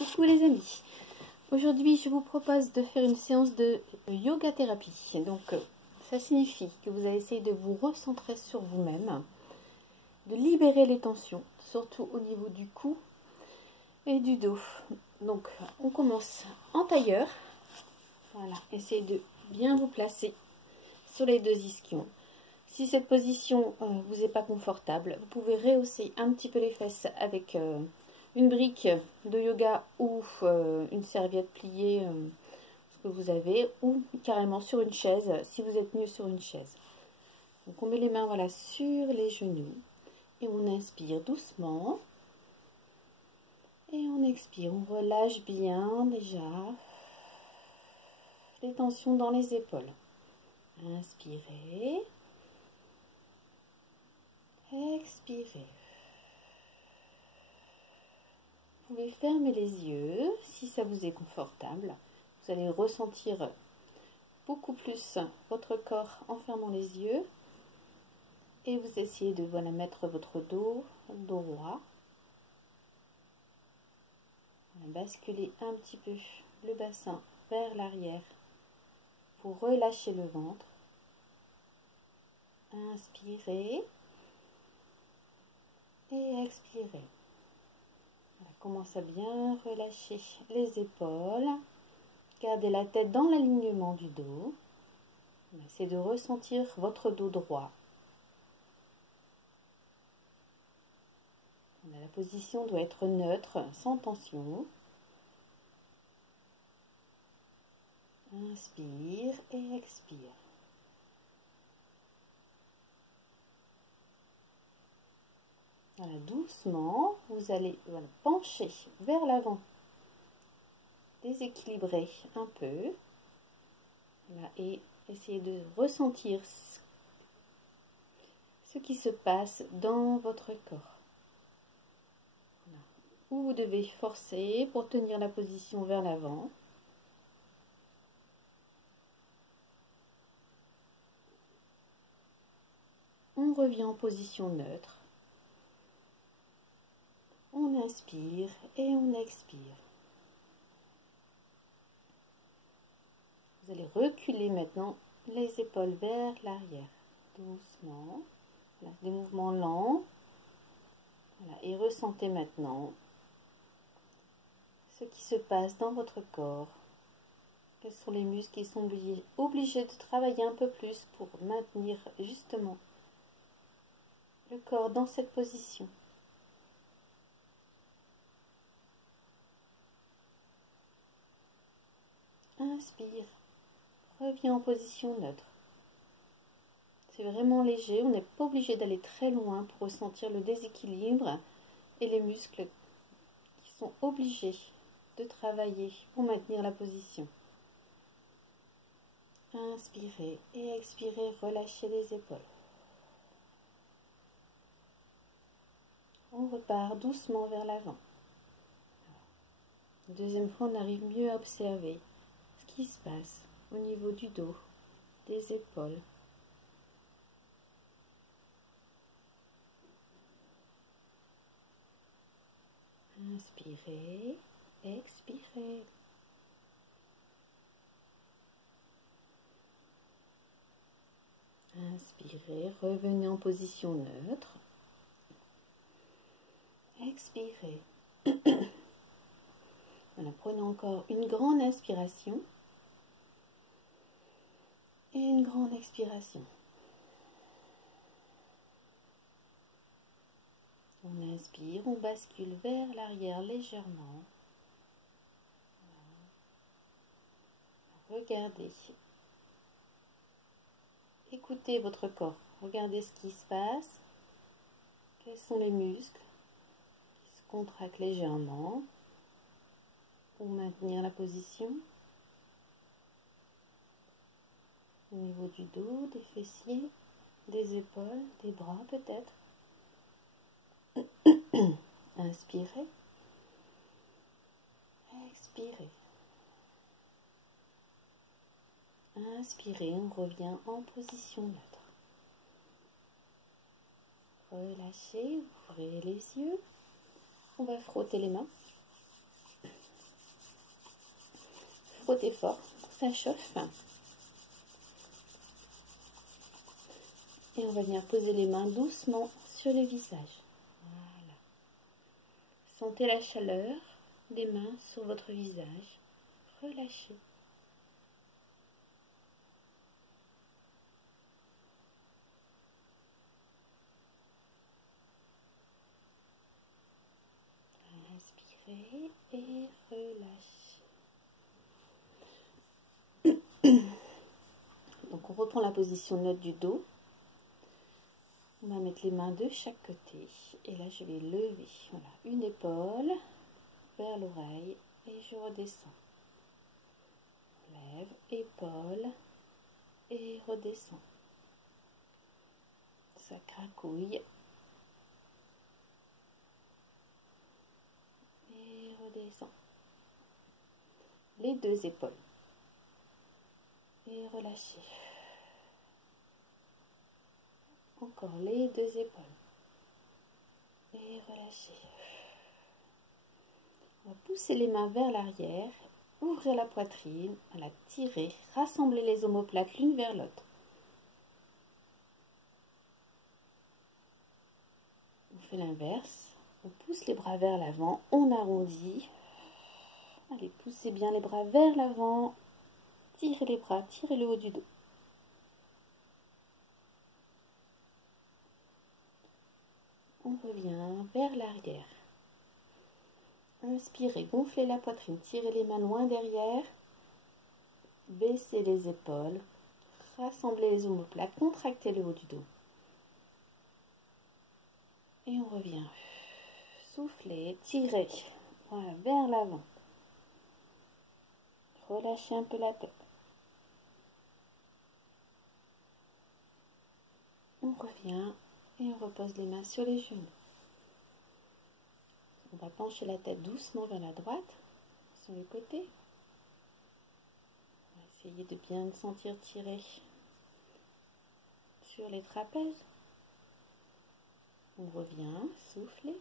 Coucou les amis, aujourd'hui je vous propose de faire une séance de yoga thérapie. Donc ça signifie que vous allez essayer de vous recentrer sur vous-même, de libérer les tensions, surtout au niveau du cou et du dos. Donc on commence en tailleur. Voilà, essayez de bien vous placer sur les deux ischions. Si cette position vous est pas confortable, vous pouvez rehausser un petit peu les fesses avec une brique de yoga ou une serviette pliée, ce que vous avez, ou carrément sur une chaise, si vous êtes mieux sur une chaise. Donc on met les mains voilà, sur les genoux et on inspire doucement. Et on expire, on relâche bien déjà les tensions dans les épaules. Inspirez. Expirez. Vous pouvez fermer les yeux si ça vous est confortable. Vous allez ressentir beaucoup plus votre corps en fermant les yeux. Et vous essayez de voilà, mettre votre dos droit. Basculez un petit peu le bassin vers l'arrière pour relâcher le ventre. Inspirez et expirez. On commence à bien relâcher les épaules. Gardez la tête dans l'alignement du dos. Essayez de ressentir votre dos droit. La position doit être neutre, sans tension. Inspire et expire. Voilà, doucement, vous allez pencher vers l'avant, déséquilibrer un peu, voilà, et essayer de ressentir ce qui se passe dans votre corps. Voilà. Où vous devez forcer pour tenir la position vers l'avant. On revient en position neutre. On inspire et on expire. Vous allez reculer maintenant les épaules vers l'arrière, doucement. Voilà, des mouvements lents. Voilà, et ressentez maintenant ce qui se passe dans votre corps. Quels sont les muscles qui sont obligés de travailler un peu plus pour maintenir justement le corps dans cette position. Inspire, reviens en position neutre. C'est vraiment léger, on n'est pas obligé d'aller très loin pour ressentir le déséquilibre et les muscles qui sont obligés de travailler pour maintenir la position. Inspirez et expirez, relâchez les épaules. On repart doucement vers l'avant. Deuxième fois, on arrive mieux à observer ce qui se passe au niveau du dos, des épaules. Inspirez, expirez. Inspirez, revenez en position neutre. Expirez. Voilà, prenez encore une grande inspiration et une grande expiration. On inspire, on bascule vers l'arrière légèrement. Voilà. Regardez. Écoutez votre corps. Regardez ce qui se passe. Quels sont les muscles qui se contractent légèrement pour maintenir la position. Au niveau du dos, des fessiers, des épaules, des bras peut-être. Inspirez. Expirez. Inspirez, on revient en position neutre. Relâchez, ouvrez les yeux. On va frotter les mains. frotter fort, ça chauffe. Et on va venir poser les mains doucement sur le visage. Voilà. Sentez la chaleur des mains sur votre visage. Relâchez. Inspirez et relâchez. Donc on reprend la position neutre du dos. On va mettre les mains de chaque côté. Et là je vais lever. Voilà, une épaule vers l'oreille et je redescends. On lève, épaule et redescends. Ça cracouille. Et redescend. Les deux épaules. Et relâchez. Encore les deux épaules. Et relâchez. On va pousser les mains vers l'arrière. Ouvrir la poitrine. Voilà, tirer. Rassembler les omoplates l'une vers l'autre. On fait l'inverse. On pousse les bras vers l'avant. On arrondit. Allez, poussez bien les bras vers l'avant. Tirez les bras, tirez le haut du dos. On revient vers l'arrière. Inspirez, gonflez la poitrine, tirez les mains loin derrière. Baissez les épaules. Rassemblez les omoplates, contractez le haut du dos. Et on revient. Soufflez, tirez. Voilà, vers l'avant. Relâchez un peu la tête. On revient et on repose les mains sur les genoux. On va pencher la tête doucement vers la droite, sur les côtés. On va essayer de bien sentir tirer sur les trapèzes. On revient, soufflez.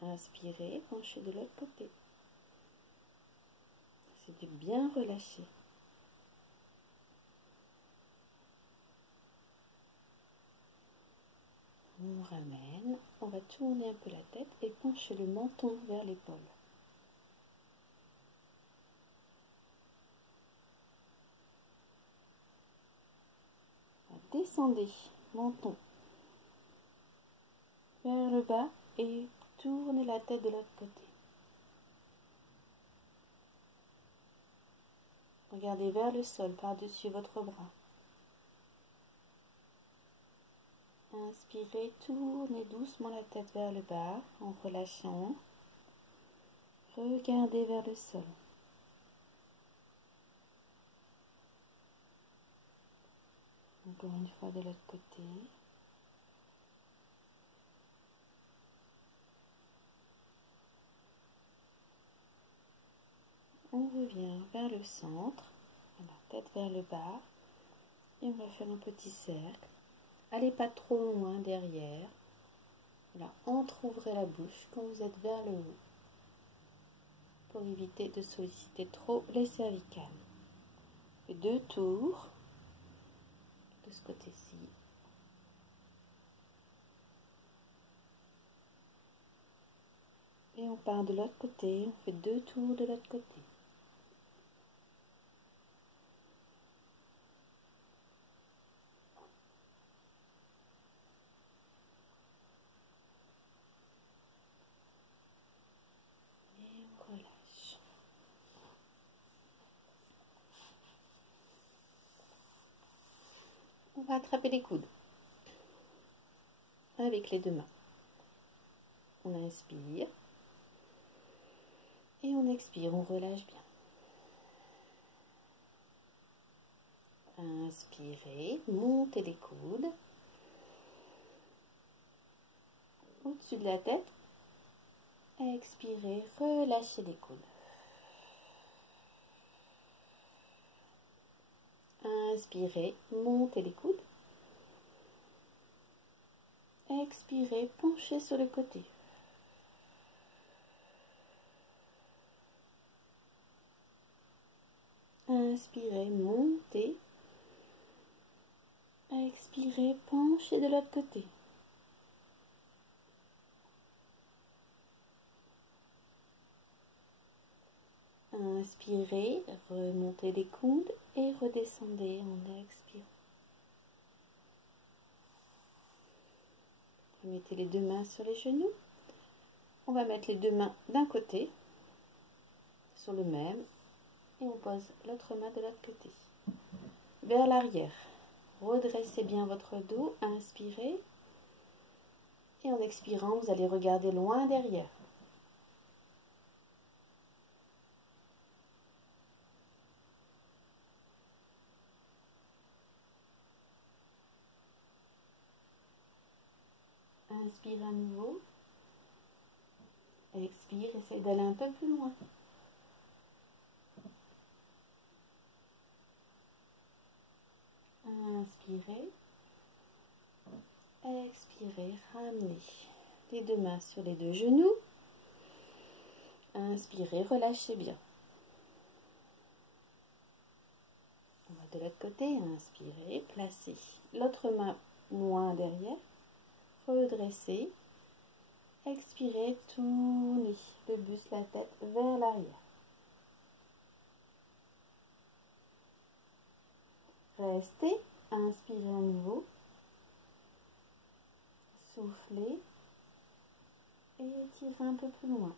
Inspirez, penchez de l'autre côté. C'est de bien relâcher. On ramène, on va tourner un peu la tête et pencher le menton vers l'épaule. Descendez, menton vers le bas et tournez la tête de l'autre côté. Regardez vers le sol par-dessus votre bras. Inspirez, tournez doucement la tête vers le bas en relâchant. Regardez vers le sol. Encore une fois de l'autre côté. On revient vers le centre, voilà, tête vers le bas, et on va faire un petit cercle. Allez pas trop loin derrière. Voilà, entr'ouvrez la bouche quand vous êtes vers le haut, pour éviter de solliciter trop les cervicales. Et 2 tours de ce côté-ci. Et on part de l'autre côté, on fait 2 tours de l'autre côté. Relâche. On va attraper les coudes avec les 2 mains. On inspire et on expire, on relâche bien. Inspirez, montez les coudes au-dessus de la tête. Expirez, relâchez les coudes. Inspirez, montez les coudes. Expirez, penchez sur le côté. Inspirez, montez. Expirez, penchez de l'autre côté. Inspirez, remontez les coudes et redescendez en expirant. Mettez les deux mains sur les genoux. On va mettre les deux mains d'un côté sur le même et on pose l'autre main de l'autre côté. Vers l'arrière. Redressez bien votre dos, inspirez. Et en expirant, vous allez regarder loin derrière. Inspire à nouveau. Expire, essaye d'aller un peu plus loin. Inspirez. Expirez, ramenez les deux mains sur les deux genoux. Inspirez, relâchez bien. On va de l'autre côté, inspirez, placez l'autre main loin derrière, redressez, expirez, tournez le buste, la tête vers l'arrière. Restez, inspirez à nouveau, soufflez et étirez un peu plus loin.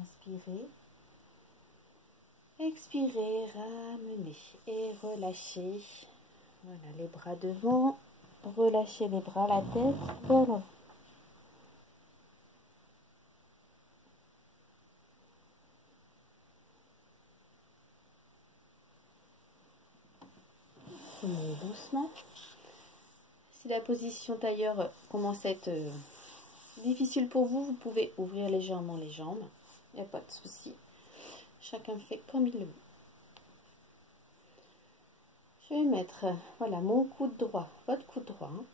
Inspirez, expirez, ramenez et relâchez. Voilà, les bras devant, relâchez les bras, la tête, voilà. Doucement. Si la position tailleur commence à être difficile pour vous, vous pouvez ouvrir légèrement les jambes. Il n'y a pas de souci. Chacun fait comme il le veut. Je vais mettre voilà, mon coude droit, votre coude droit, hein,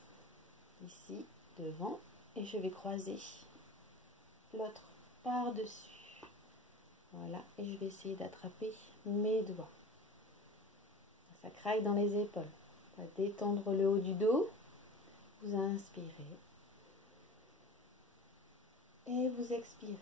ici devant, et je vais croiser l'autre par-dessus. Voilà, et je vais essayer d'attraper mes doigts. Ça craque dans les épaules. On va détendre le haut du dos. Vous inspirez. Et vous expirez.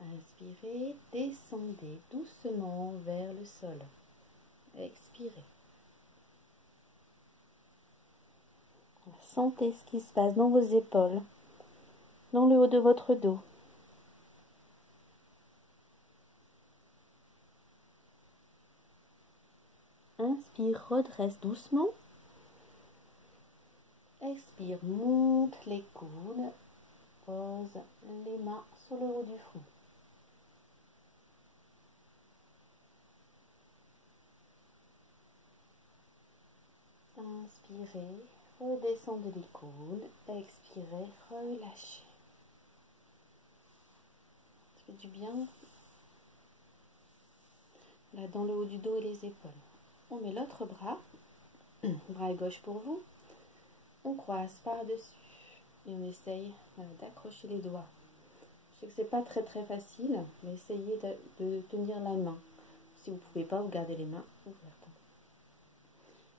Inspirez, descendez doucement vers le sol. Expirez. Sentez ce qui se passe dans vos épaules, dans le haut de votre dos. Inspire, redresse doucement. Expire, monte les coudes. Pose les mains sur le haut du front. Inspirez, redescendez les coudes. Expirez, relâchez. Ça fait du bien. Là, dans le haut du dos et les épaules. On met l'autre bras, bras gauche pour vous. On croise par-dessus et on essaye d'accrocher les doigts. Je sais que c'est pas très facile, mais essayez de tenir la main. Si vous ne pouvez pas, vous gardez les mains ouvertes.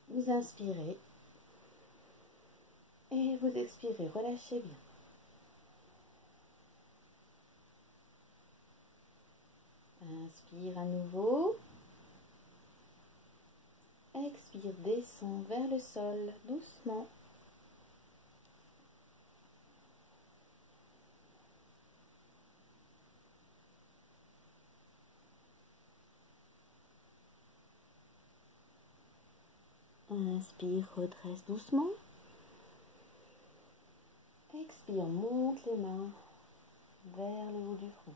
Vous inspirez et vous expirez, relâchez bien. Inspire à nouveau. Expire, descend vers le sol, doucement. Inspire, redresse doucement. Expire, monte les mains vers le haut du front.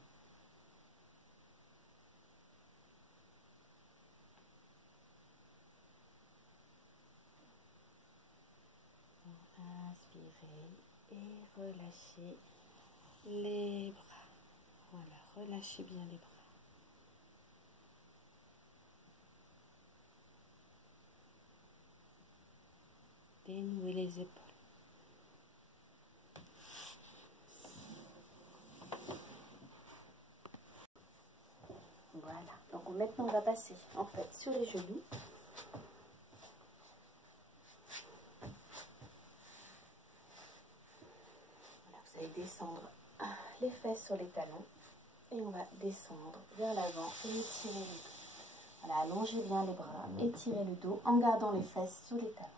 Inspirez et relâchez les bras. Voilà, relâchez bien les bras. épaules. Voilà, donc maintenant on va passer en fait sur les genoux. Voilà, vous allez descendre les fesses sur les talons et on va descendre vers l'avant et étirer le dos. Voilà, allongez bien les bras, étirez le dos en gardant les fesses sous les talons.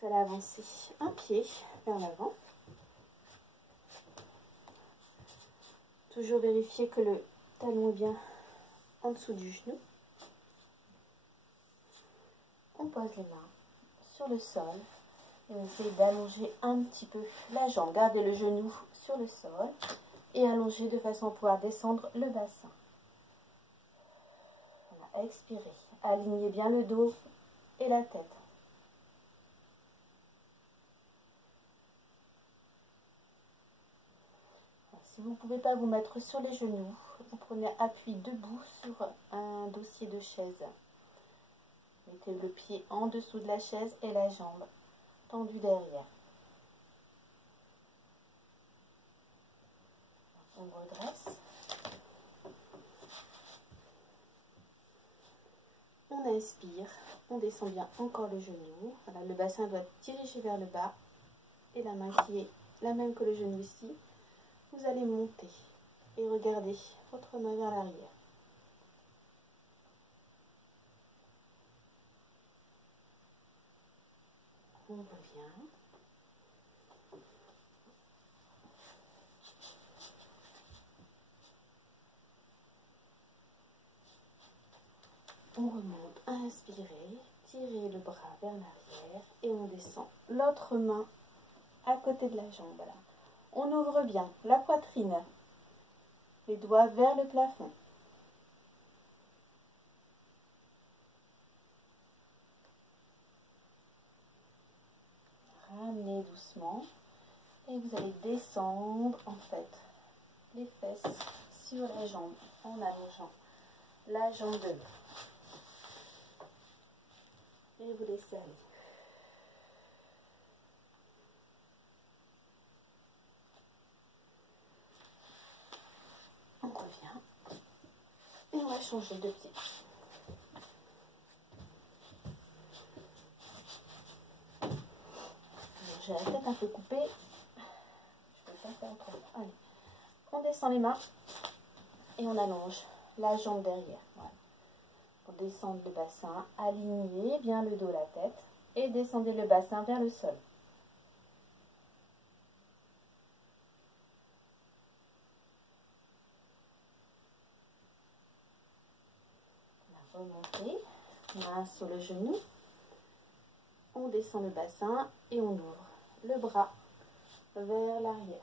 Vous allez avancer un pied vers l'avant. Toujours vérifier que le talon est bien en dessous du genou. On pose les mains sur le sol et on essaie d'allonger un petit peu la jambe. Gardez le genou sur le sol et allongez de façon à pouvoir descendre le bassin. Voilà, expirez. Alignez bien le dos et la tête. Si vous ne pouvez pas vous mettre sur les genoux, vous prenez appui debout sur un dossier de chaise. Mettez le pied en dessous de la chaise et la jambe tendue derrière. On redresse. On inspire, on descend bien encore le genou. Voilà, le bassin doit être dirigé vers le bas et la main qui est la même que le genou ici. Vous allez monter et regarder votre main vers l'arrière. On revient. On remonte, inspirez, tirez le bras vers l'arrière et on descend l'autre main à côté de la jambe. Là. On ouvre bien la poitrine, les doigts vers le plafond. Ramenez doucement et vous allez descendre en fait les fesses sur la jambe en allongeant la jambe de l'eau. Et vous laissez aller. On revient et on va changer de pied. J'ai la tête un peu coupée. Je ne peux pas faire autrement. Allez. On descend les mains et on allonge la jambe derrière. Voilà. Pour descendre le bassin, alignez bien le dos, la tête et descendez le bassin vers le sol. Remontez, main sur le genou, on descend le bassin et on ouvre le bras vers l'arrière.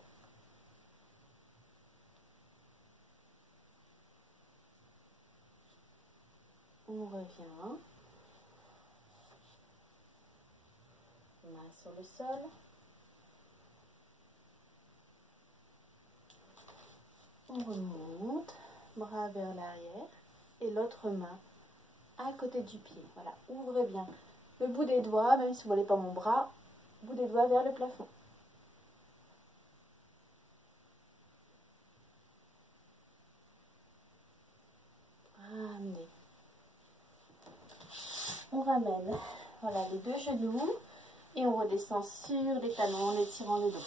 On revient, main sur le sol, on remonte, bras vers l'arrière et l'autre main à côté du pied. Voilà, ouvrez bien le bout des doigts, même si vous ne voulez pas mon bras, bout des doigts vers le plafond. Ramenez. On ramène voilà, les deux genoux et on redescend sur les talons en étirant le dos.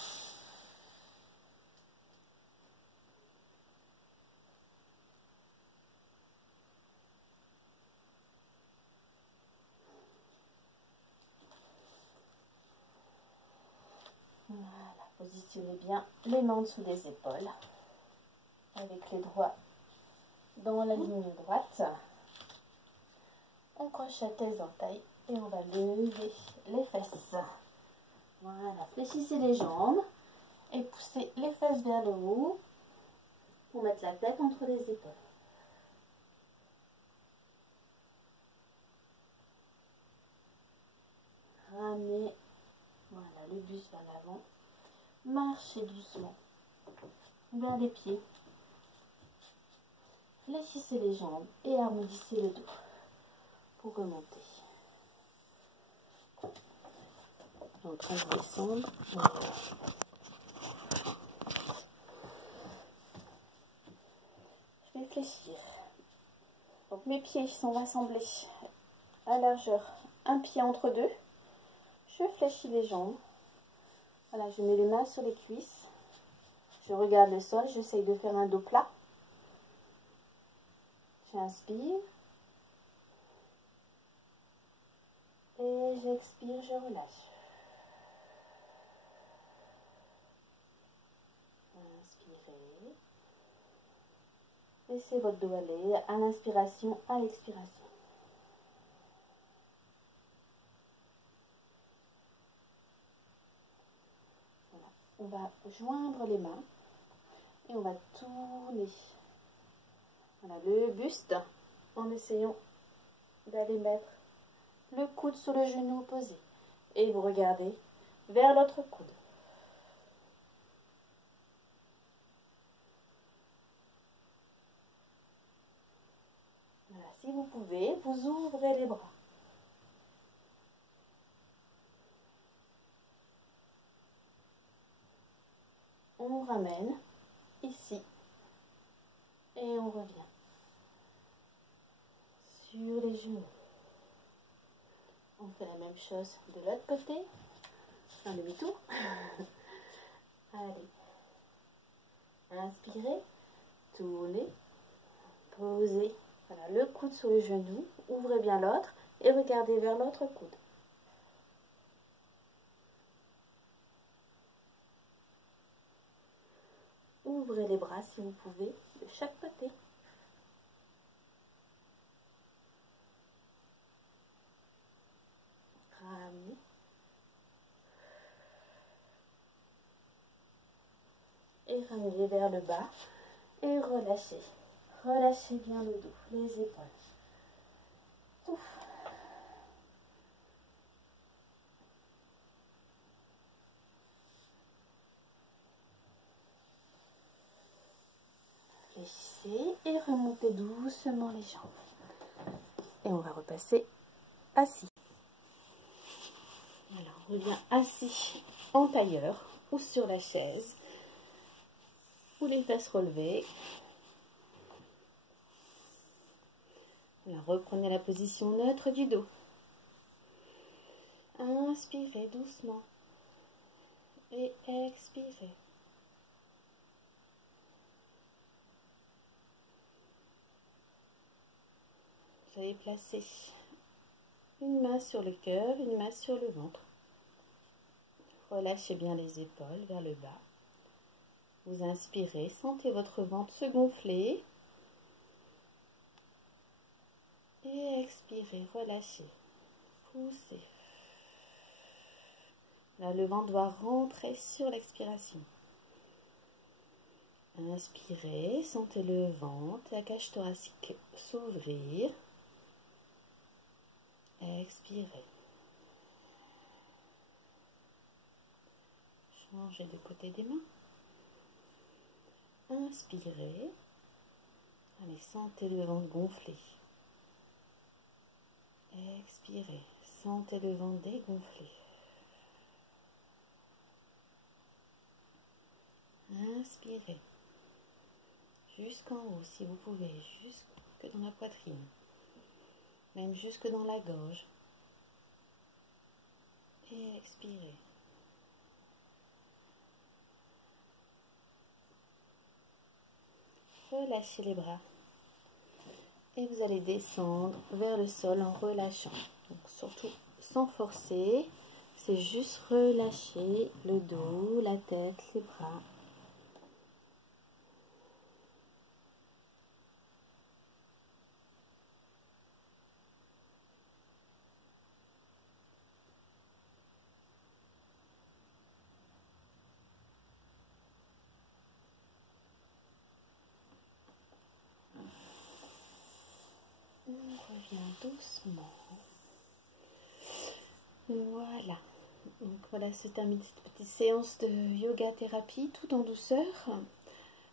Voilà, positionnez bien les mains en dessous des épaules avec les doigts dans la ligne droite. On crochette les orteils et on va lever les fesses. Voilà, fléchissez les jambes et poussez les fesses vers le haut pour mettre la tête entre les épaules. Ramenez voilà, le buste vers l'avant marchez doucement vers les pieds. Fléchissez les jambes et arrondissez le dos pour remonter. En train de descendre. Je vais fléchir. Donc mes pieds sont rassemblés à largeur, un pied entre deux. Je fléchis les jambes. Voilà, je mets les mains sur les cuisses. Je regarde le sol, j'essaye de faire un dos plat. J'inspire. Et j'expire, je relâche. Inspirez. Laissez votre dos aller à l'inspiration, à l'expiration. Voilà. On va joindre les mains et on va tourner. Voilà, le buste en essayant d'aller mettre le coude sur le genou opposé. Et vous regardez vers l'autre coude. Voilà, si vous pouvez, vous ouvrez les bras. On ramène ici et on revient sur les genoux. On fait la même chose de l'autre côté. Un demi-tour. Allez. Inspirez. Tournez. Posez. Voilà, le coude sur le genou. Ouvrez bien l'autre et regardez vers l'autre coude. Ouvrez les bras si vous pouvez de chaque côté. Ramenez. Et ramenez vers le bas. Et relâchez. Relâchez bien le dos, les épaules. Ouf. Fléchissez et remontez doucement les jambes. Et on va repasser assis. Alors, on revient assis en tailleur ou sur la chaise. Ou les fesses relevées. Voilà, reprenez la position neutre du dos. Inspirez doucement. Et expirez. Vous allez placer une main sur le cœur, une main sur le ventre. Relâchez bien les épaules vers le bas. Vous inspirez, sentez votre ventre se gonfler. Et expirez, relâchez. Poussez. Là, le ventre doit rentrer sur l'expiration. Inspirez, sentez le ventre, la cage thoracique s'ouvrir. Expirez. Changez de côté des mains. Inspirez. Allez, sentez le ventre gonfler. Expirez. Sentez le ventre dégonfler. Inspirez. Jusqu'en haut, si vous pouvez, jusque dans la poitrine. Même jusque dans la gorge. Et expirez. Relâchez les bras. Et vous allez descendre vers le sol en relâchant. Donc, surtout sans forcer. C'est juste relâcher le dos, la tête, les bras. On revient doucement. Voilà. Donc voilà, c'est une petite séance de yoga thérapie tout en douceur.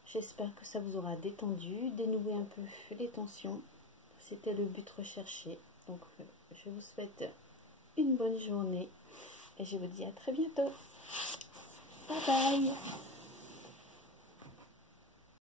J'espère que ça vous aura détendu, dénoué un peu les tensions. C'était le but recherché. Donc je vous souhaite une bonne journée et je vous dis à très bientôt. Bye bye.